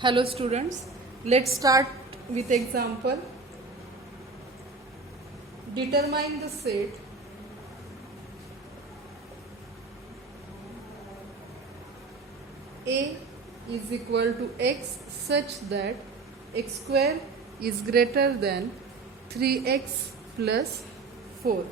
Hello students, let's start with example. Determine the set A is equal to x such that x square is greater than 3x plus 4.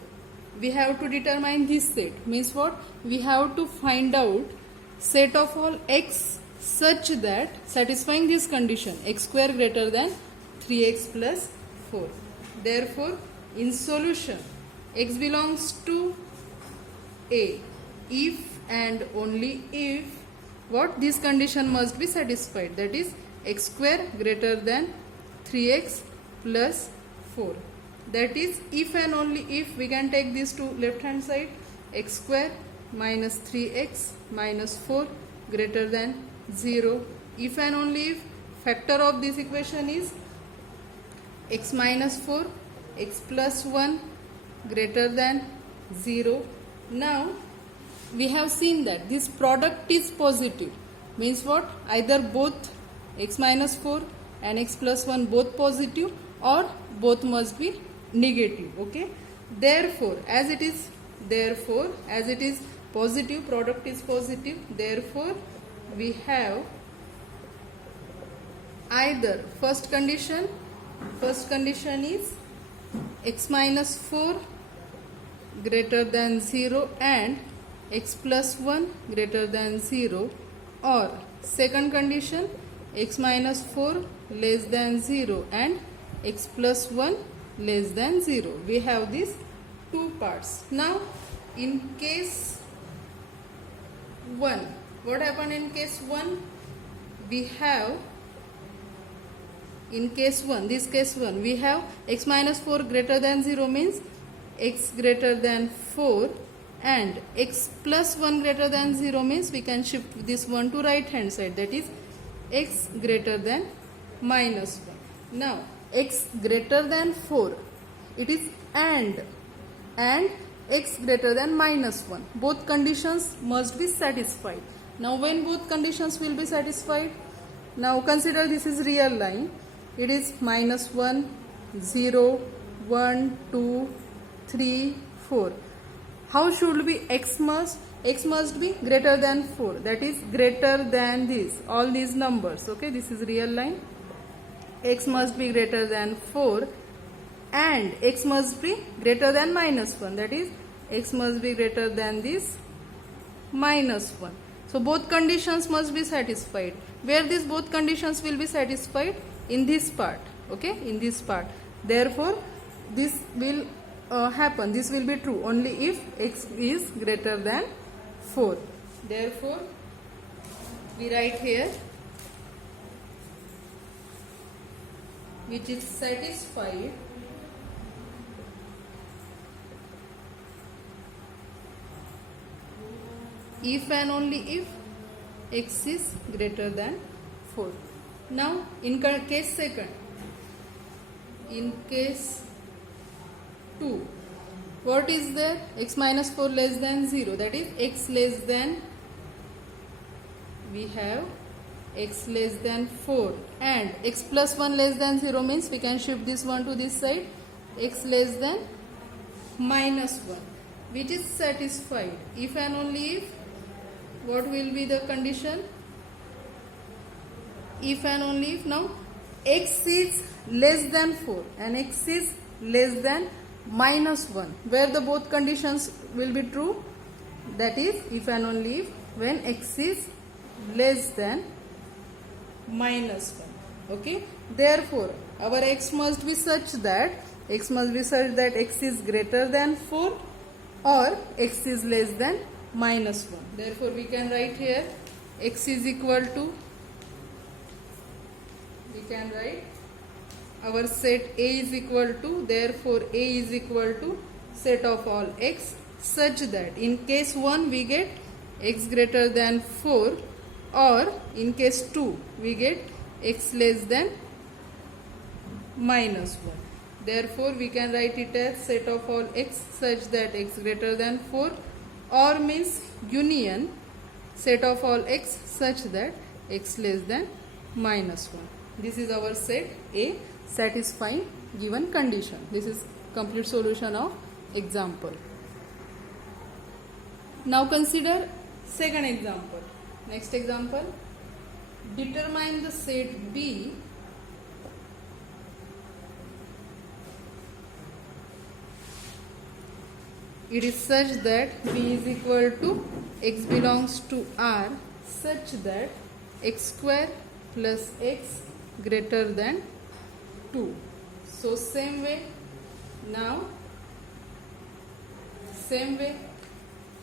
We have to determine this set. Means what? We have to find out set of all x such that satisfying this condition x square greater than 3x plus 4. Therefore, in solution x belongs to A if and only if what this condition must be satisfied, that is x square greater than 3x plus 4. That is if and only if we can take this to left hand side, x square minus 3x minus 4 greater than 0. If and only if factor of this equation is x minus 4 x plus 1 greater than 0. Now we have seen that this product is positive, means what? Either both x minus 4 and x plus 1 both positive or both must be negative. Okay, therefore as it is positive, product is positive, therefore we have either first condition is x minus 4 greater than 0 and x plus 1 greater than 0, or second condition x minus 4 less than 0 and x plus 1 less than 0. We have these two parts. Now in case 1, what happened in case 1? We have in case 1, this case 1, we have x minus 4 greater than 0 means x greater than 4 and x plus 1 greater than 0 means we can shift this 1 to right hand side, that is x greater than minus 1. Now x greater than 4, it is and x greater than minus 1. Both conditions must be satisfied. Now when both conditions will be satisfied? Now consider this is real line. It is minus 1, 0, 1, 2, 3, 4. How should be x must? X must be greater than 4. That is greater than this. All these numbers. Okay, this is real line. X must be greater than 4 and x must be greater than minus 1. That is x must be greater than this minus 1. So both conditions must be satisfied. Where these both conditions will be satisfied? In this part. Okay, in this part. Therefore this will happen, this will be true only if x is greater than 4. Therefore we write here which is satisfied if and only if x is greater than 4. Now in case second, in case 2, what is there? X minus 4 less than 0, that is x less than, we have x less than 4 and x plus 1 less than 0 means we can shift this 1 to this side, x less than minus 1, which is satisfied if and only if, what will be the condition? If and only if now x is less than 4 and x is less than minus 1, where the both conditions will be true, that is if and only if when x is less than minus 1. Okay, therefore our x must be such that x is greater than 4 or x is less than minus 1. Therefore we can write here x is equal to, we can write our set A is equal to, therefore A is equal to set of all x such that in case 1 we get x greater than 4 or in case 2 we get x less than minus 1. Therefore we can write it as set of all x such that x greater than 4, or means union set of all x such that x less than minus 1. This is our set A satisfying given condition. This is complete solution of example. Now consider second example. Next example, determine the set B it is such that B is equal to x belongs to R such that x square plus x greater than 2. So same way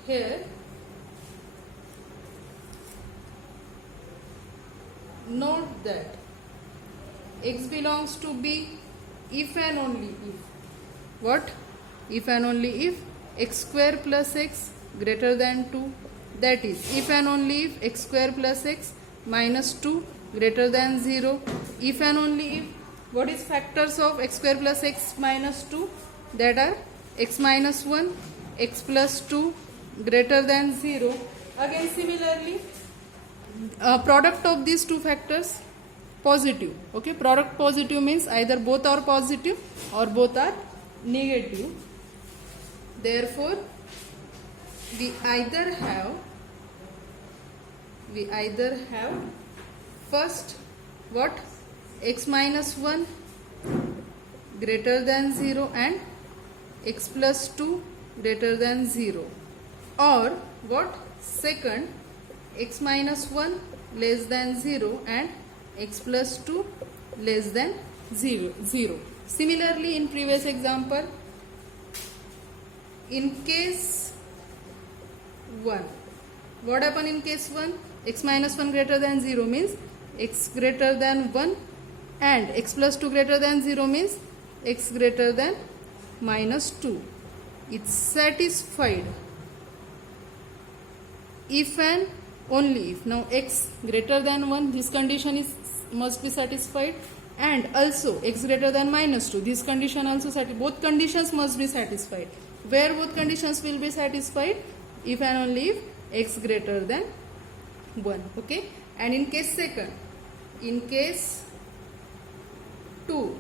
here note that x belongs to B if and only if what? If and only if x square plus x greater than 2, that is if and only if x square plus x minus 2 greater than 0, if and only if what is factors of x square plus x minus 2, that are x minus 1, x plus 2 greater than 0. Again similarly product of these two factors positive. Okay, product positive means either both are positive or both are negative. Therefore we either have first what? X minus 1 greater than 0 and x plus 2 greater than 0, or what? Second, x minus 1 less than 0 and x plus 2 less than 0. Similarly in previous example, in case 1, what happened in case 1? X minus 1 greater than 0 means x greater than 1 and x plus 2 greater than 0 means x greater than minus 2. It's satisfied if and only if. Now x greater than 1, this condition must be satisfied, and also x greater than minus 2, this condition also satisfied. Both conditions must be satisfied. Where both conditions will be satisfied? If and only if x greater than 1. Okay, and in case second, in case 2,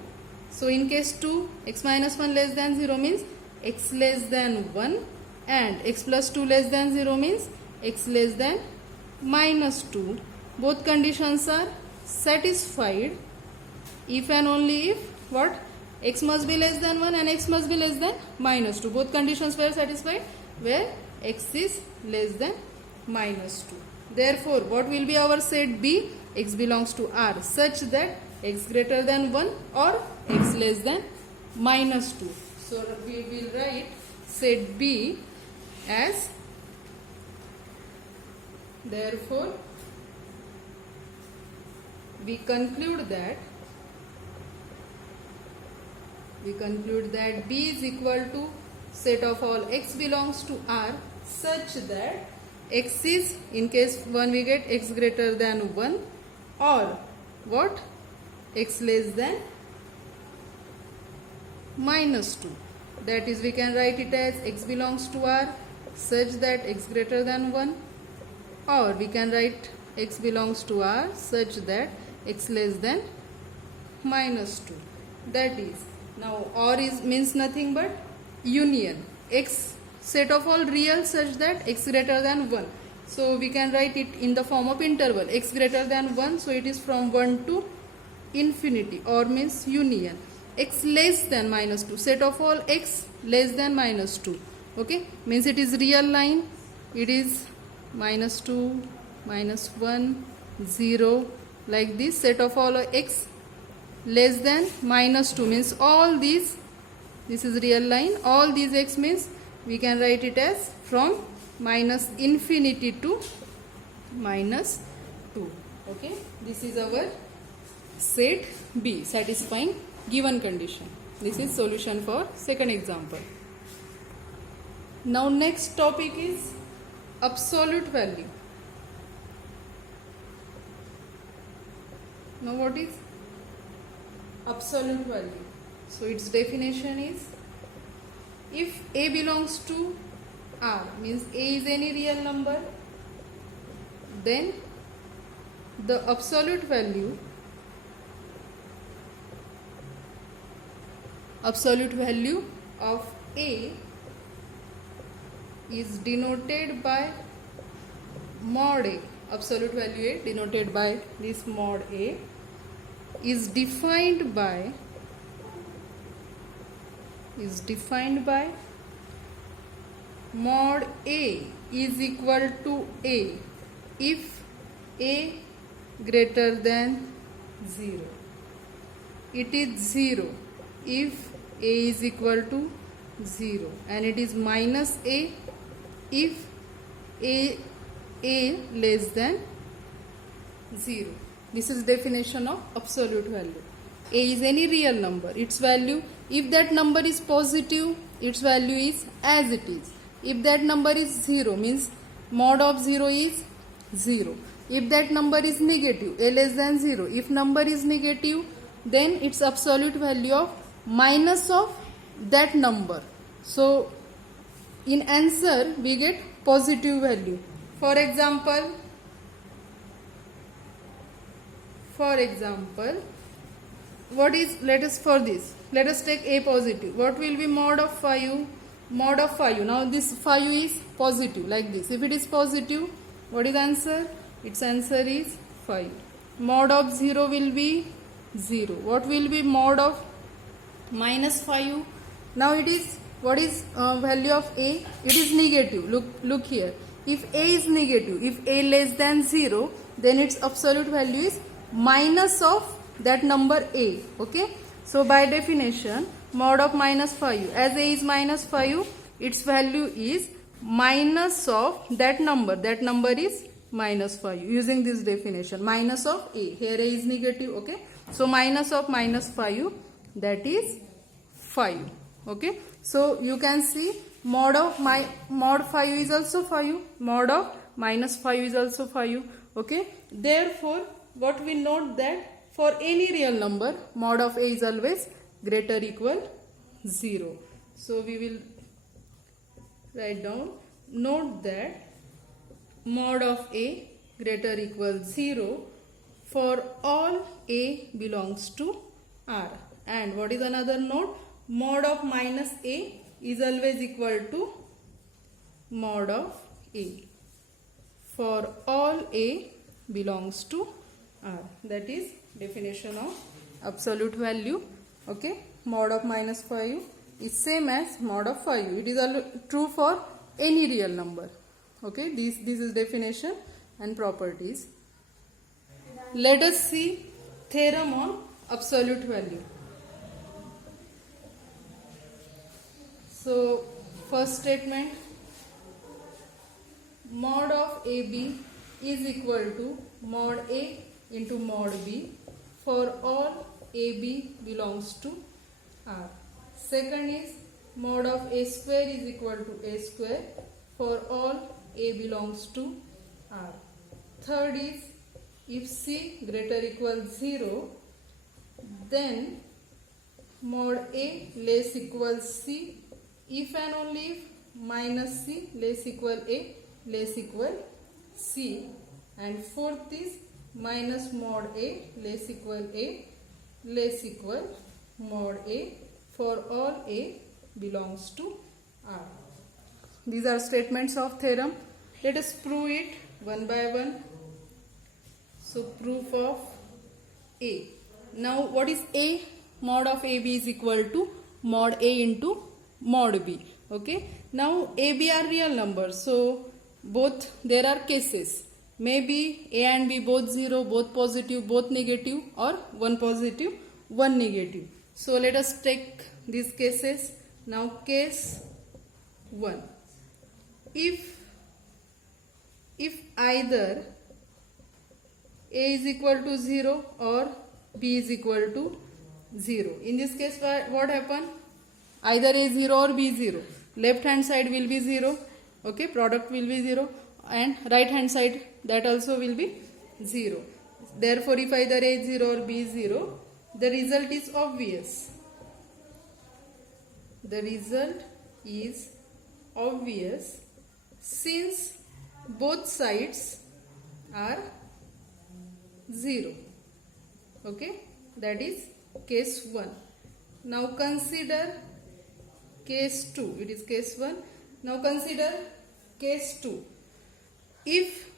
so in case 2, x minus 1 less than 0 means x less than 1 and x plus 2 less than 0 means x less than minus 2. Both conditions are satisfied if and only if what? X must be less than 1 and x must be less than minus 2. Both conditions were satisfied where x is less than minus 2. Therefore what will be our set B? X belongs to R such that x greater than 1 or x less than minus 2. So we will write set B as, therefore we conclude that B is equal to set of all x belongs to R such that x is, in case 1 we get x greater than 1 or what? X less than minus 2. That is, we can write it as x belongs to R such that x greater than 1, or we can write x belongs to R such that x less than minus 2. That is, now or means nothing but union, x set of all real such that x greater than 1. So we can write it in the form of interval, x greater than 1, so it is from 1 to infinity, or means union. X less than minus 2, set of all x less than minus 2. Okay, means it is real line, it is minus 2, minus 1, 0, like this. Set of all x less than minus 2 means all these, this is real line, all these x means we can write it as from minus infinity to minus 2. Okay, this is our set B satisfying given condition. This is solution for second example. Now next topic is absolute value. Now what is absolute value? So its definition is, if A belongs to R, means A is any real number, then the absolute value of A is denoted by mod A. Absolute value A denoted by this mod A is defined by mod A is equal to A if A greater than 0. It is 0 if A is equal to 0, and it is minus A if A less than 0. This is definition of absolute value. A is any real number. Its value, if that number is positive, its value is as it is. If that number is 0, means mod of 0 is 0. If that number is negative, A less than 0, if number is negative, then its absolute value of minus of that number. So in answer we get positive value. For example, what is, let us take A positive. What will be mod of 5? Mod of 5. Now this 5 is positive, like this. If it is positive, what is answer? Its answer is 5. Mod of 0 will be 0. What will be mod of minus 5? Now it is, what is value of A? It is negative. Look here. If A is negative, if A less than 0, then its absolute value is minus of that number A. Okay. So by definition, mod of minus 5, as A is minus 5, its value is minus of that number. That number is minus 5. Using this definition, minus of A. Here A is negative. Okay. So minus of minus 5, that is 5. Okay. So you can see mod 5 is also 5. Mod of minus 5 is also 5. Okay. Therefore, what we note that for any real number, mod of A is always greater equal 0. So we will write down, note that mod of A greater equal 0 for all A belongs to R. And what is another note? Mod of minus A is always equal to mod of A for all A belongs to R. That is definition of absolute value. Okay. Mod of minus 5 is same as mod of 5. It is true for any real number. Okay. This is definition and properties. Let us see theorem on absolute value. So first statement, mod of AB is equal to mod A into mod B for all AB belongs to R. Second is mod of A square is equal to A square for all A belongs to R. Third is, if C greater equal 0, then mod A less equal C if and only if minus C less equal A less equal C. And fourth is minus mod A less equal A less equal mod A for all A belongs to R. These are statements of theorem. Let us prove it one by one. So proof of A. Now what is A? Mod of AB is equal to mod A into mod B. Okay. Now AB are real numbers. So both, there are cases. Maybe A and B both 0, both positive, both negative, or one positive, one negative. So let us take these cases. Now case 1. If either A is equal to 0 or B is equal to 0. In this case, what happen? Either A 0 or B 0. Left hand side will be 0. Okay, product will be 0. And right hand side, that also will be 0. Therefore, if either A is 0 or B is 0, the result is obvious. The result is obvious since both sides are 0. Okay, that is case 1. Now consider case 2. It is case 1. Now consider case 2. If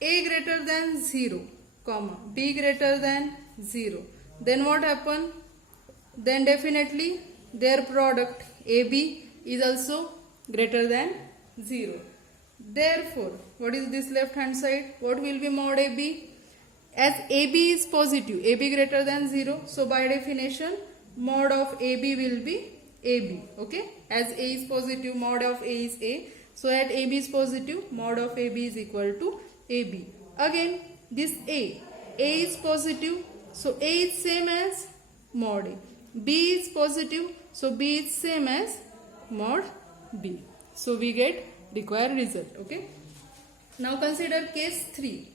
a greater than 0 comma b greater than 0, then what happen? Then definitely their product AB is also greater than 0. Therefore, what is this left hand side? What will be mod AB? As AB is positive, AB greater than 0, so by definition mod of AB will be AB. Okay, as A is positive, mod of A is A, so at AB is positive, mod of AB is equal to AB. Again this A is positive, so A is same as mod A. B is positive, so B is same as mod B. So we get required result. Okay, now consider case 3.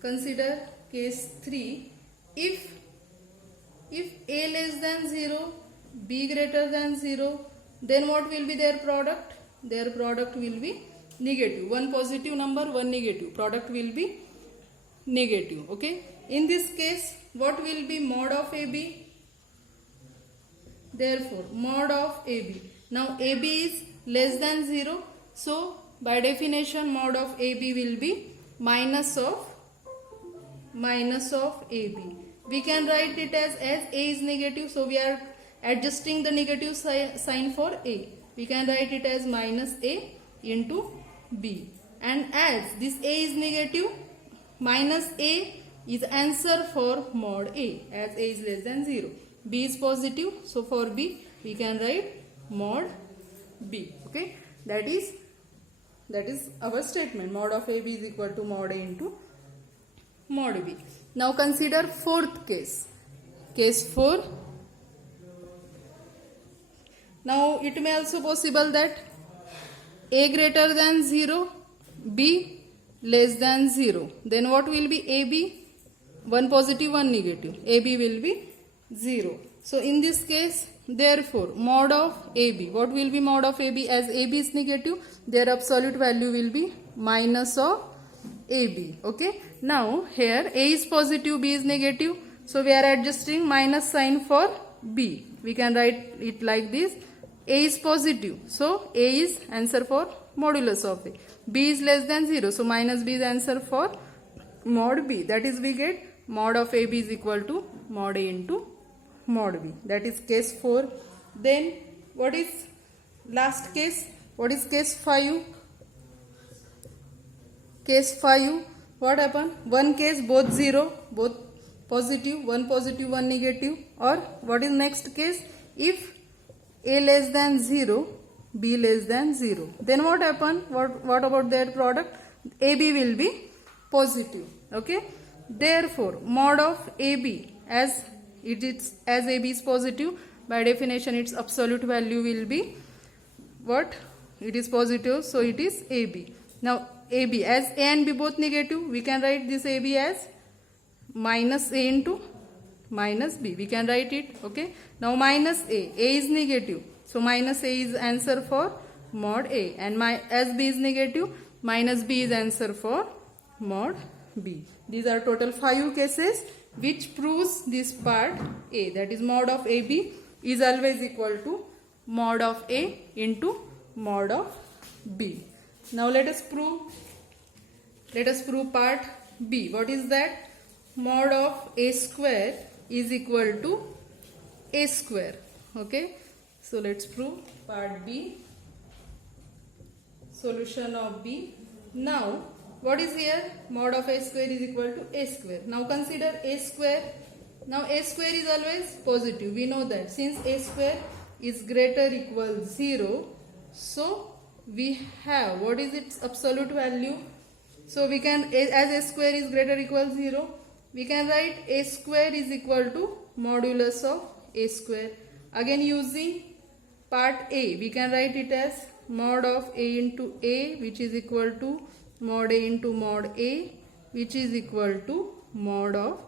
Consider case 3. If A less than 0, B greater than 0, then what will be their product? Their product will be negative. One positive number, one negative. Product will be negative. Okay. In this case, what will be mod of AB? Therefore, mod of AB. Now AB is less than 0. So by definition, mod of AB will be minus of AB. We can write it as A is negative, so we are adjusting the negative sign for A. We can write it as minus A into B. And as this A is negative, minus A is answer for mod A, as A is less than 0. B is positive, so for B we can write mod B. Okay, that is our statement. Mod of AB is equal to mod A into mod B. Now consider fourth case. Case 4. Now it may also possible that A greater than 0, B less than 0. Then what will be AB? One positive, one negative. AB will be 0. So in this case, therefore, mod of AB. What will be mod of AB? As AB is negative, their absolute value will be minus of AB. Okay. Now here A is positive, B is negative. So we are adjusting minus sign for B. We can write it like this. A is positive, so A is answer for modulus of A. B is less than 0, so minus B is answer for mod B. That is we get mod of AB is equal to mod A into mod B. That is case 4. Then what is last case? What is case 5? Case 5, what happened? One case both 0, both positive, one negative. Or what is next case? If A less than 0, B less than 0. Then what happened? What about their product? AB will be positive. Okay. Therefore, mod of AB, as AB is positive, by definition its absolute value will be what? It is positive, so it is AB. Now AB, as A and B both negative, we can write this AB as minus A into minus B. We can write it. Okay. Now minus A is negative, so minus A is answer for mod A, and as B is negative, minus B is answer for mod B. These are total 5 cases which proves this part A, that is mod of AB is always equal to mod of A into mod of B. Now let us prove part B. What is that? Mod of A square is equal to A square. Okay. So let's prove part B. Solution of B. Now what is here? Mod of A square is equal to A square. Now consider A square. Now A square is always positive. We know that since A square is greater equal 0, so we have, what is its absolute value? So we can, as A square is greater equal 0, we can write A square is equal to modulus of A square. Again using part A, we can write it as mod of A into A, which is equal to mod A into mod A, which is equal to mod of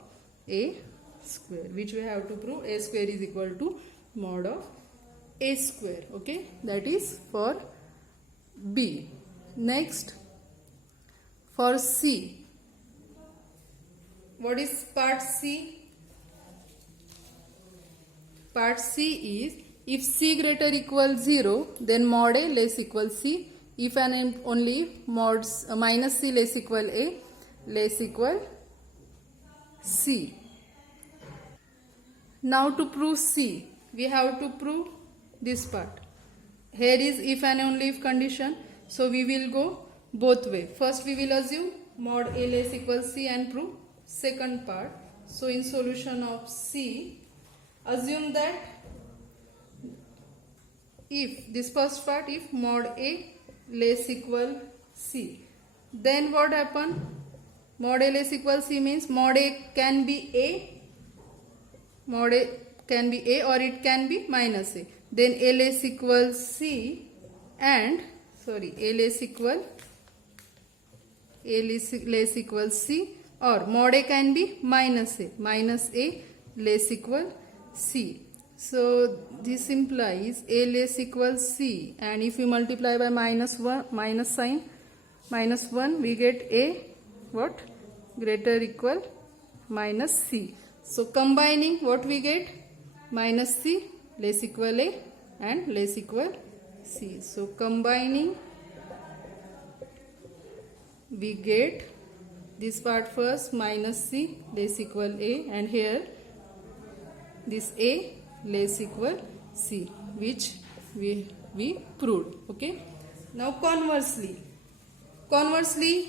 A square, which we have to prove. A square is equal to mod of A square. Okay, that is for B. Next, for C. What is part C? Part C is if C greater equal 0, then mod A less equal C. If and only mod minus C less equal A less equal C. Now to prove C, we have to prove this part. Here is if and only if condition. So we will go both way. First we will assume mod A less equal C and prove second part. So in solution of C, assume that if this first part, if mod A less equal C, then what happen? Mod A less equal C means mod A can be A, mod A can be A or it can be minus A. Then A less equal C and A less equal C, or mod A can be minus A less equal C. So this implies A less equal C, and if we multiply by minus sign, minus 1, we get A what? Greater equal minus C. So combining, what we get? Minus C less equal A and less equal C. So combining, we get this part first, minus C less equal A, and here this A less equal C, which we proved. Okay. Now conversely,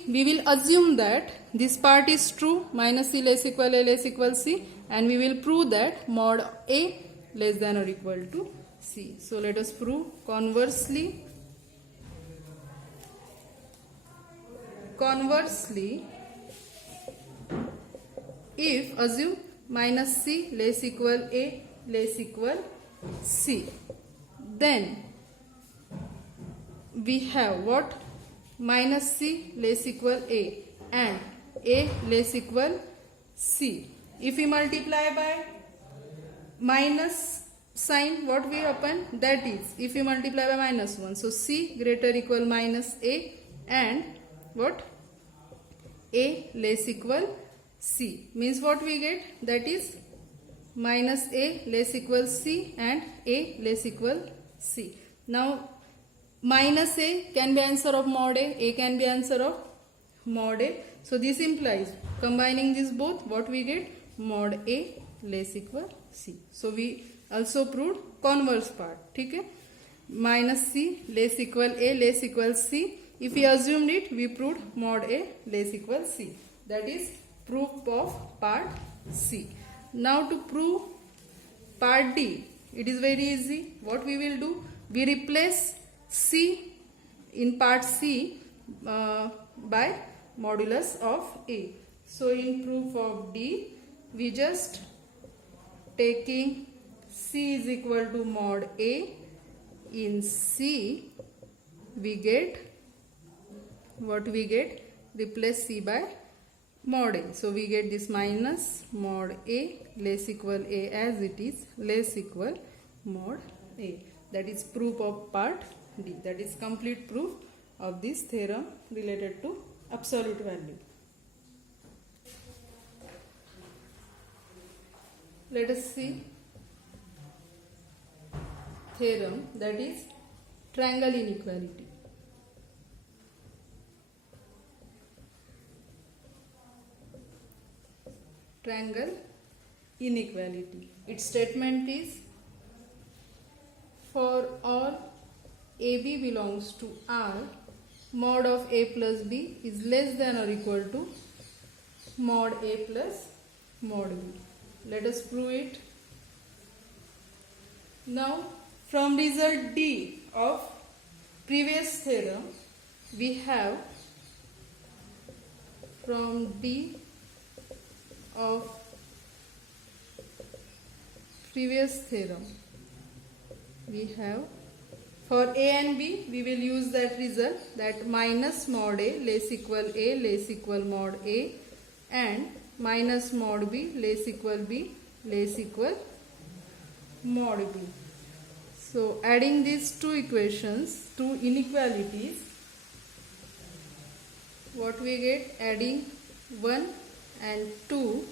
we will assume that this part is true, minus C less equal A less equal C, and we will prove that mod A less than or equal to C. So let us prove conversely. If assume minus C less equal A less equal C, then we have what? Minus C less equal A and A less equal C. If we multiply by minus sign, what will happen? That is, if we multiply by minus 1, so C greater equal minus A and what? A less equal C. Means what we get? That is minus A less equal C and A less equal C. Now minus A can be answer of mod A can be answer of mod A. So this implies, combining this both, what we get? Mod A less equal C. So we also proved converse part. Okay? Minus C less equal A less equal C. If we assumed it, we proved mod A less equal C. That is proof of part C. Now to prove part D, it is very easy. What we will do? We replace C in part C by modulus of A. So in proof of D, we just taking C is equal to mod A. In C, we get what we get? Replace C by mod A. So we get this minus mod A less equal A as it is less equal mod A. That is proof of part D. That is complete proof of this theorem related to absolute value. Let us see theorem, that is triangle inequality. Triangle inequality. Its statement is, for all AB belongs to R, mod of A plus B is less than or equal to mod A plus mod B. Let us prove it. Now from result D of previous theorem, we have from D of previous theorem, we have for A and B, we will use that result, that minus mod A less equal mod A and minus mod B less equal mod B. So adding these two equations, two inequalities, what we get? Adding 1 and 2,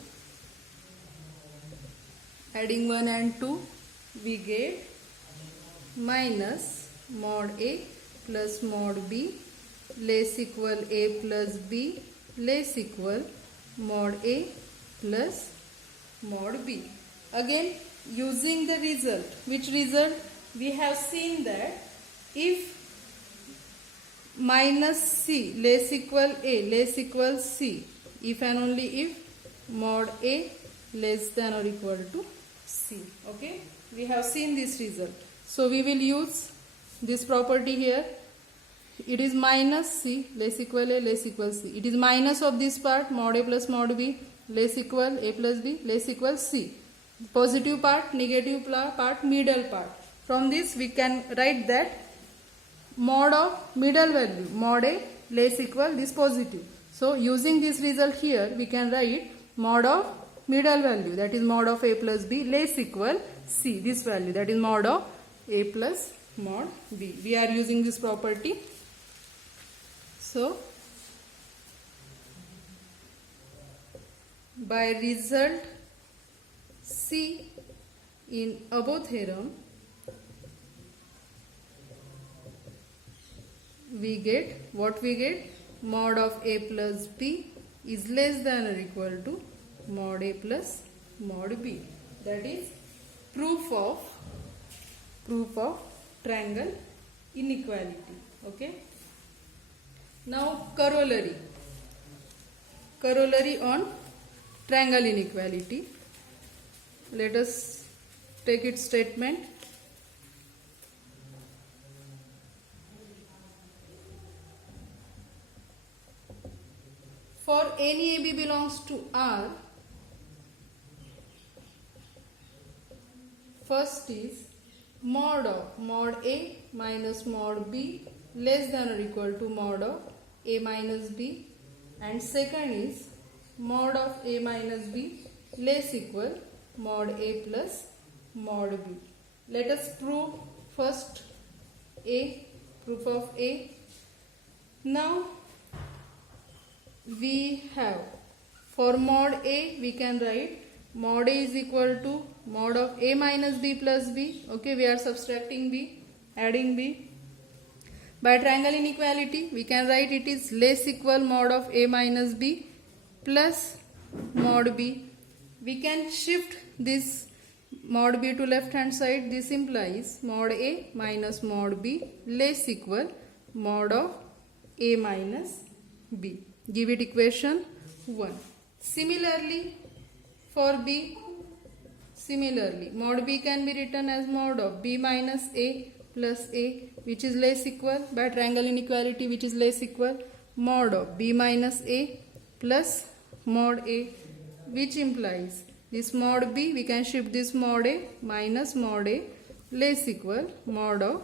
adding 1 and 2, we get minus mod A plus mod B less equal A plus B less equal mod A plus mod B. Again, using the result, which result? We have seen that if minus C less equal A less equal C, if and only if mod A less than or equal to C. Okay, we have seen this result. So we will use this property here. It is minus C less equal A less equal C. It is minus of this part mod A plus mod B less equal A plus B less equal C. Positive part, negative part, middle part. From this we can write that mod of middle value mod A less equal this positive. So using this result here we can write mod of middle value, that is mod of A plus B less equal C, this value, that is mod of A plus mod B. We are using this property. So by result C in above theorem, we get what we get, mod of A plus B is less than or equal to mod A plus mod B. That is proof of triangle inequality. Okay. Now corollary on triangle inequality. Let us take its statement. For any AB belongs to R, first is mod of mod A minus mod B less than or equal to mod of A minus B, and second is mod of A minus B less equal mod A plus mod B. Let us prove first A, proof of A. Now we have, for mod A we can write mod A is equal to mod of A minus B plus B. Okay, we are subtracting B, adding B. By triangle inequality we can write it is less equal mod of A minus B plus mod B. We can shift this mod B to left hand side. This implies mod A minus mod B less equal mod of A minus B. Give it equation 1. Similarly for B, mod B can be written as mod of B minus A plus A, which is less equal, by triangle inequality, which is less equal mod of B minus A plus mod A, which implies this mod B, we can shift this mod A minus mod A less equal mod of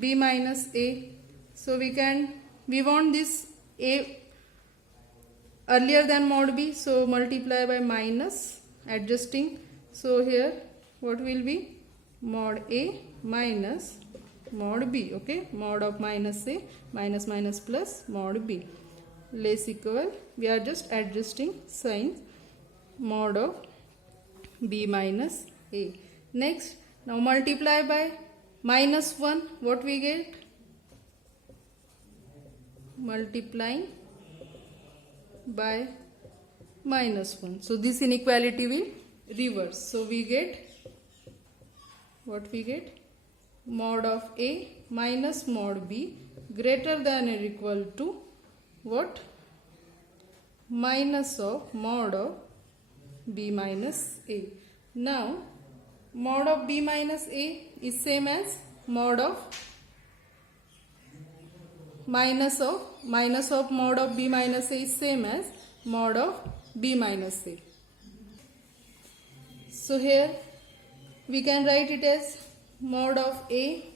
B minus A. So we want this A earlier than mod B, so multiply by minus, adjusting. So here what will be mod A minus mod B. Okay, mod of minus A minus minus plus mod B less equal, we are just adjusting signs, mod of B minus A. Next, now multiply by minus 1, what we get? Multiplying by minus 1. So this inequality will reverse. So we get, what we get? Mod of A minus mod B greater than or equal to what? Minus of mod of B minus A. Now mod of B minus A is same as mod of minus of mod of B minus A is same as mod of B minus A. So here we can write it as mod of A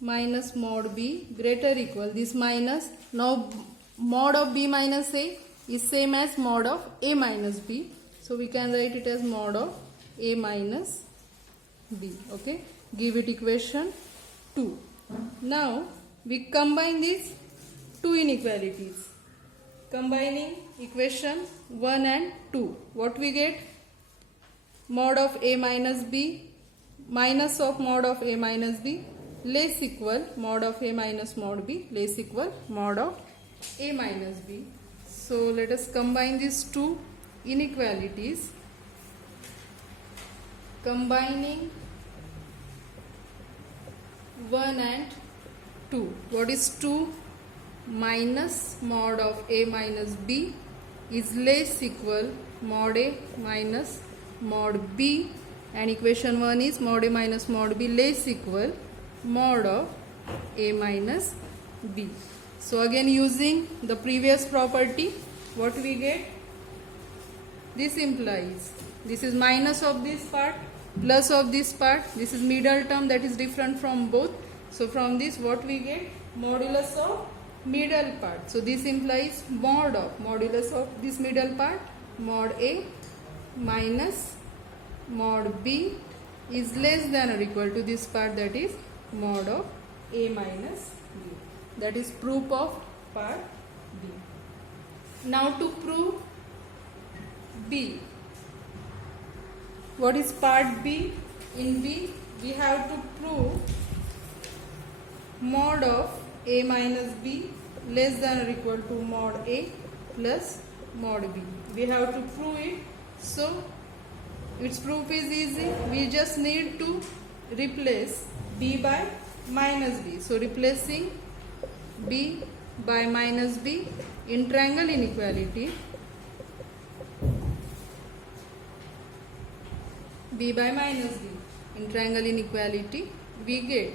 minus mod B greater equal this minus. Now mod of B minus A is same as mod of A minus B. So we can write it as mod of A minus B. Okay, give it equation 2. Now we combine these two inequalities. Combining equation 1 and 2. What we get? Mod of a minus b minus of mod of a minus b less equal mod of a minus mod b less equal mod of a minus b. So let us combine these two inequalities. Combining 1 and 2. What is 2? Minus mod of a minus b is less equal mod a minus mod b, and equation 1 is mod a minus mod b less equal mod of a minus b. So again, using the previous property, what we get? This implies this is minus of this part plus of this part. This is middle term that is different from both. So from this what we get? Modulus of middle part. So this implies mod of modulus of this middle part, mod a minus mod b is less than or equal to this part, that is mod of a minus b. That is proof of part B. Now to prove B. What is part B? In B we have to prove mod of a minus b less than or equal to mod a plus mod b. We have to prove it. So its proof is easy. We just need to replace b by minus b. So replacing b by minus b in triangle inequality, b by minus b in triangle inequality we get.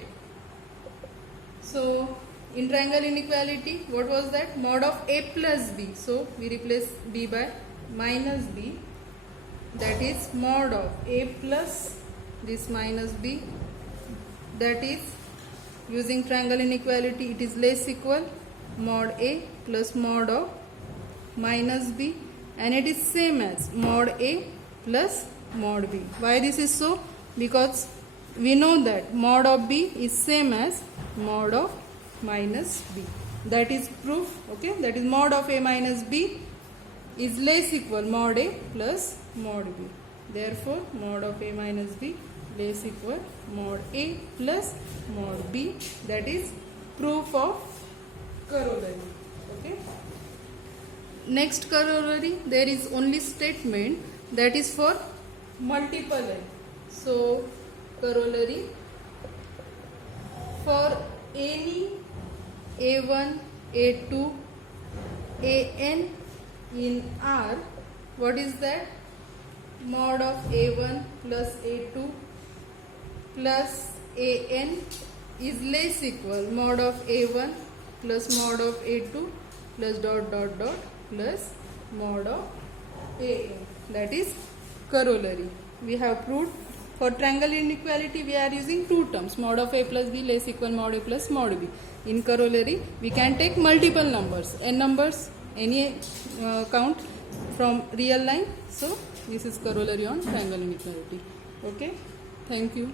So in triangle inequality, what was that? Mod of a plus b. So we replace b by minus b, that is mod of a plus this minus b, that is using triangle inequality it is less equal mod a plus mod of minus b, and it is same as mod a plus mod b. Why this is so? Because we know that mod of b is same as mod of minus b. That is proof. Okay, that is mod of a minus b is less equal mod a plus mod b. Therefore mod of a minus b less equal mod a plus mod b. That is proof of corollary. Okay. Next corollary, there is only statement that is for multiple n. So corollary, for any a1, a2, an in R, what is that? Mod of a1 plus a2 plus an is less equal mod of a1 plus mod of a2 plus dot dot dot plus mod of an. That is corollary. We have proved. For triangle inequality we are using two terms, mod of a plus b less equal mod a plus mod b. In corollary we can take multiple numbers, n numbers, any count from real line. So this is corollary on triangle inequality. Okay, thank you.